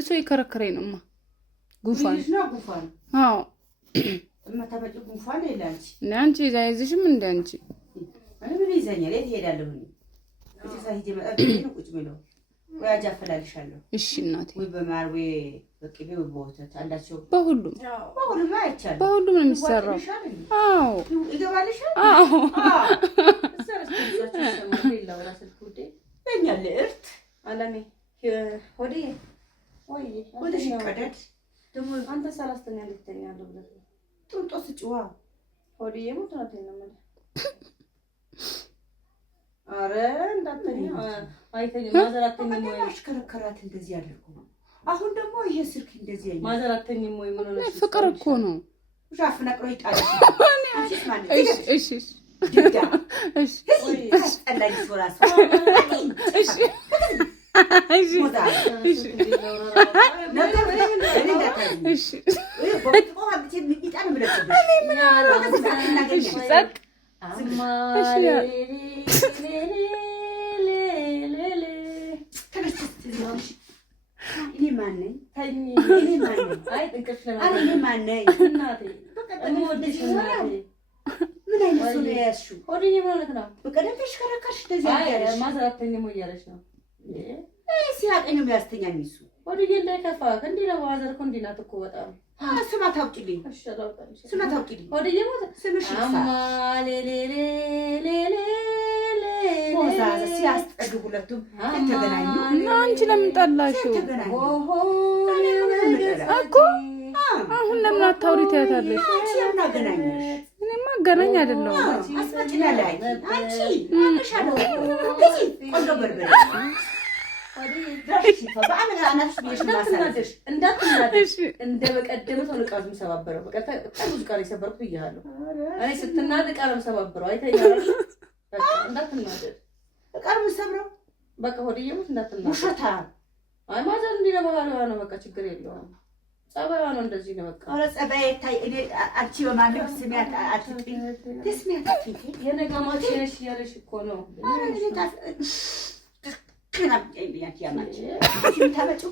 ልሶ ይከረከረኝ ነውማ ጉንፋን ነው ጉንፋን አዎ ተመጣጣጭ ጉንፋን ይላልሽ አንቺ ዛይዝሽም እንደ አንቺ እኔ ምን ይዘኛል የት ሄዳለሁ እኔ እዚህ ሳይሄድ መጣብኝ ቁጭ ብለው ወይ አጃፈላልሻለሁ እሺ እናቴ ወይ በማር ወይ በቅቤ ወይ በወተት አላቸው በሁሉም አይቻልም በሁሉም ነው የሚሰራው አዎ ይገባልሻል አዎ በእኛ ለእርት አለሜ ሆዴ ወይ ወደሽ ቀደድ ደግሞ አንተ ሰላስተኛ ልትተኛለህ ብለህ ጡንጦስ ጭዋ ሆዴ የሞት ነው ማለት አረ እንዳትተኛ አይተኛ ማዘራተኛ ወይ አሽከረከራት እንደዚህ አድርጎ አሁን ደግሞ ይሄ ስልክ እንደዚህ አይነት ማዘራተኛ ወይ ምን ነው ፍቅር እኮ ነው ሻፍ ነቅሮ ይጣል እሺ ድጋ እሺ አስጠላኝ ሶራስ እሺ እሺ እሺ እሺ ምን አይነት ሰው ነው ያዝሽው? ሆዴ ማለት ነው። በቀደም ተሽከረከርሽ እንደዚህ ያለሽ ማዘራተኛ ሞይ ያለሽ ነው። ሲያቀኝ ነው ያስተኛኝ እሱ ሆዴ እንዳይከፋ እንዴ ነው ማዘር እኮ እንዴ ናት እኮ በጣም ስማ ታውቂልኝ እሺ አላውቅም ስማ ታውቂልኝ ሆዴ ማለት ስምሽ አማሌሌሌሌሌ ወዛዛ ሲያስጠጉ ሁለቱም ተገናኙ እና አንቺ ለምን ጠላሽው ኦሆ እኮ አሁን ለምን አታውሪ ትያታለሽ አንቺ ለምን አገናኘሽ እኔማ አገናኝ አይደለም አስመጭና ላይ አንቺ አሻለው እዚህ ቆንጆ በርበሬ እንዳትናደሽ እንደ በቀደመው ነው ቃል የምሰባበረው በቃ ብዙ ቃል የሰበርኩት ይያለሁ እኔ ስትናደድ ቃል የምሰባበረው አይተኛው በቃ እንዳትናደድ ቃል የምሰብረው በቃ ሆዴ ሙት እንዳትናደድ ውሸታ አይ ማዘር እንዲህ ነው ባህሪዋ ነው በቃ ችግር የለውም ጸባይዋ ነው እንደዚህ ነው በቃ ኧረ ጸባይ ታይ እኔ አንቺ በማንም ስሚያት አትጥሪ ትስሚያት አትጥሪ የነጋማች ነሽ ያለሽ እኮ ነው ከናብያት ያማች ታመጩ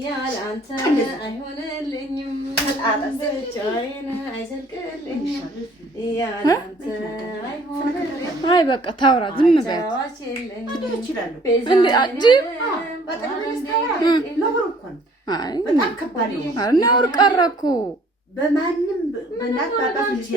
ያለ አንተ አይሆንልኝም ብቻዬን አይዘልቅልኝም ያለ አንተ አይሆንልኝም አይ በቃ ታውራ ዝም በይ ይችላል እንዴ አጂ በጣም ነው እኮ አይ በጣም ከባድ ነው አናውር ቀረኩ በማንም በእናት ባባት ልጅ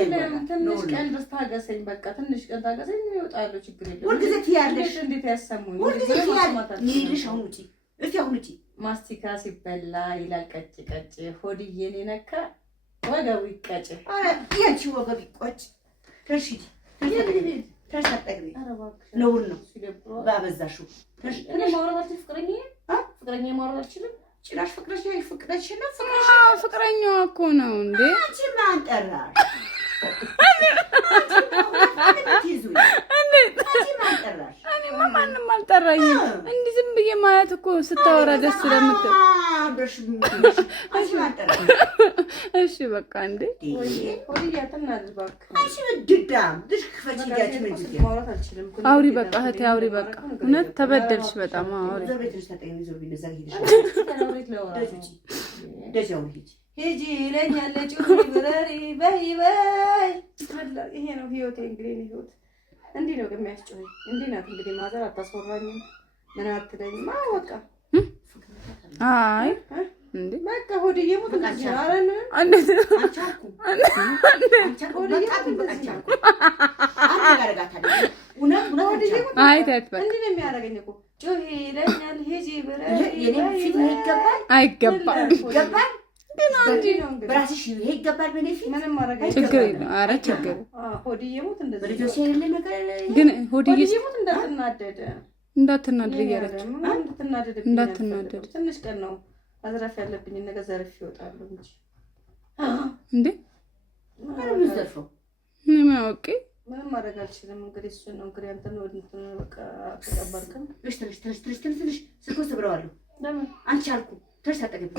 ትንሽ ቀን ታገሰኝ በቃ ትንሽ ቀን ታገሰኝ ይወጣሉ ችግር የለም ሁልጊዜ ትያለሽ እንዴት ያሰሙኝ ሁልጊዜ ትያለሽ አሁን ውጪ እስቲ አሁን ውጪ ማስቲካ ሲበላ ይላል ቀጭ ቀጭ ሆድዬን ነካ ወገቡ ይቀጭ አረ ያንቺ ወገብ ይቆጭ ተርሺ ተርሻጠግሪ ነውር ነው ባበዛሽው እኔ ማውራት ፍቅረኛ ማውራት አልችልም ጭራሽ ፍቅረሽ ነው ፍቅረኛዋ እኮ ነው እንዴ አንቺ ማን ጠራሽ እኔማ ማንም አልጠራኝም እንዲህ ዝም ብዬ ማየት እኮ ስታወራ ደስ ስለምትል እሺ በቃ እንዴ አውሪ በቃ እህቴ አውሪ በቃ እውነት ተበደልሽ በጣም አውሪ ሂጂ ይለኛል ጩሪ ብረሪ በይ በይ ይሄ ነው ህይወቴ እንግዲህ ህይወት እንዲህ ነው የሚያስጨው እንዲህ ናት እንግዲህ ማዘር አታስወራኝም ምን አትለኝም በቃ አይ እንዴ በቃ ሆዴ ሙት አረን እንዴት አቻኩ አይ ታይት በቃ እንዴ ነው የሚያደርገኝ እኮ ጩሪ ይለኛል ሂጂ ብረሪ የኔ ፊት ይገባል አይገባም ይገባል ግን አንዴ ነው እንግዲህ በራስሽ ይሄ ይገባል በኔፊት ምንም ማድረግ ችግር የለም ኧረ ችግር ሆድዬ ሙት እንደዚህ በልጆች የሌለ ነገር ግን ሆድዬ ሙት እንዳትናደድ እያለች እንዳትናደድ ትንሽ ቀን ነው አዝራፍ ያለብኝ ነገር ዘርፍ ይወጣሉ እንጂ እንዴ ምንም ዘርፈው ምን አውቄ ምንም ማድረግ አልችልም እንግዲህ እሱ ነው እንግዲህ አንተ ነው እንትን በቃ ተቀበልከም ትንሽ ስልኩ ሰብረዋለሁ ለምን አንቺ አልኩ ተርሳጠገብ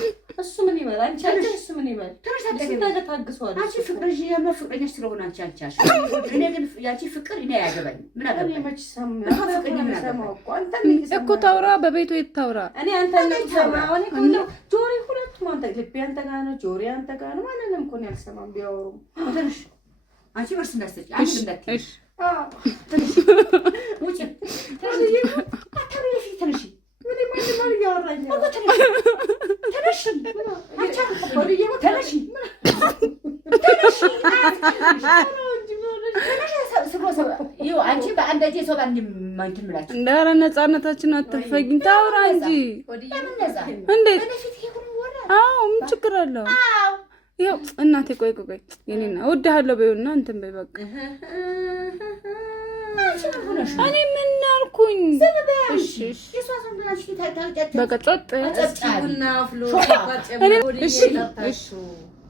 እሱ ምን ይበል አንቺ እሱ ምን ይበል ተርሳጠገብ ታግሷል አንቺ ፍቅርሽ የመፍቅረኛሽ ስለሆነ አንቺ አልቻልሽ እኔ ግን ያቺ ፍቅር እኔ ያገባኝ ምን አገባኝ መች ሰማ እኮ ታውራ በቤቱ የታውራ እኔ አንተ ለሰማው እኔ ሁሉ ጆሪ ሁለቱም አንተ ልብ ያንተ ጋር ነው ጆሪ አንተ ጋር ነው ማንንም እኮ ነው ያልሰማም ቢያወሩ ትንሽ አንቺ ወርስ እንዳትሰጪ አንቺ እንዳትይ እሺ ትንሽ ውጪ ትንሽ አታሪፊ ትንሽ ምን ማን ያወራኝ እኮ ትንሽ ትንሽ አንቺ ወዲዬ ትንሽ አንቺ በአንደጄ ሰው ባንድ ማንትን ምላችሁ እንዳረ ነፃነታችን አትፈጊኝ ታውራ እንጂ እንዴት አዎ ምን ችግር አለው ያው እናቴ ቆይ የኔና እወድሃለሁ በይውና እንትን በይ በቃ እኔ ምን አልኩኝ እሺ በቃ ጸጥ ቡና አፍሎ እሺ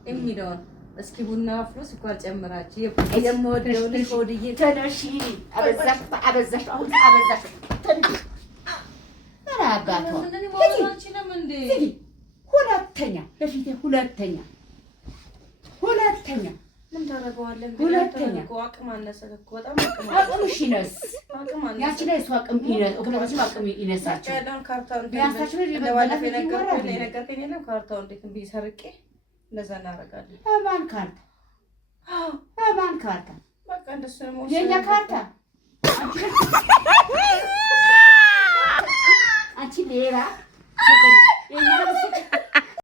የሚለው እስኪ ቡና አፍሎ ስኳር ጨምራችሁ የምወደው ልጅ ወዲዬ ተነሺ አበዛሽ አሁን አበዛሽ ተራጋቷ ሁለተኛ በፊቴ ሁለተኛ ምን ታረጋዋለን ሁለተኛ አቅም አነሰ እኮ በጣም አቅምሽ ይነስ ያቺ ላይ እሱ አቅም ይነስ ሁለቱም አቅም ይነሳቸው ያለውን ካርታውን እንደባለፈ የነገርከኝ የለም ካርታውን እንዴት እንብይ ሰርቄ እንደዛ እናደርጋለን ማን ካርታ በቃ እንደሱ ነው የኛ ካርታ አንቺ ሌባ የኛ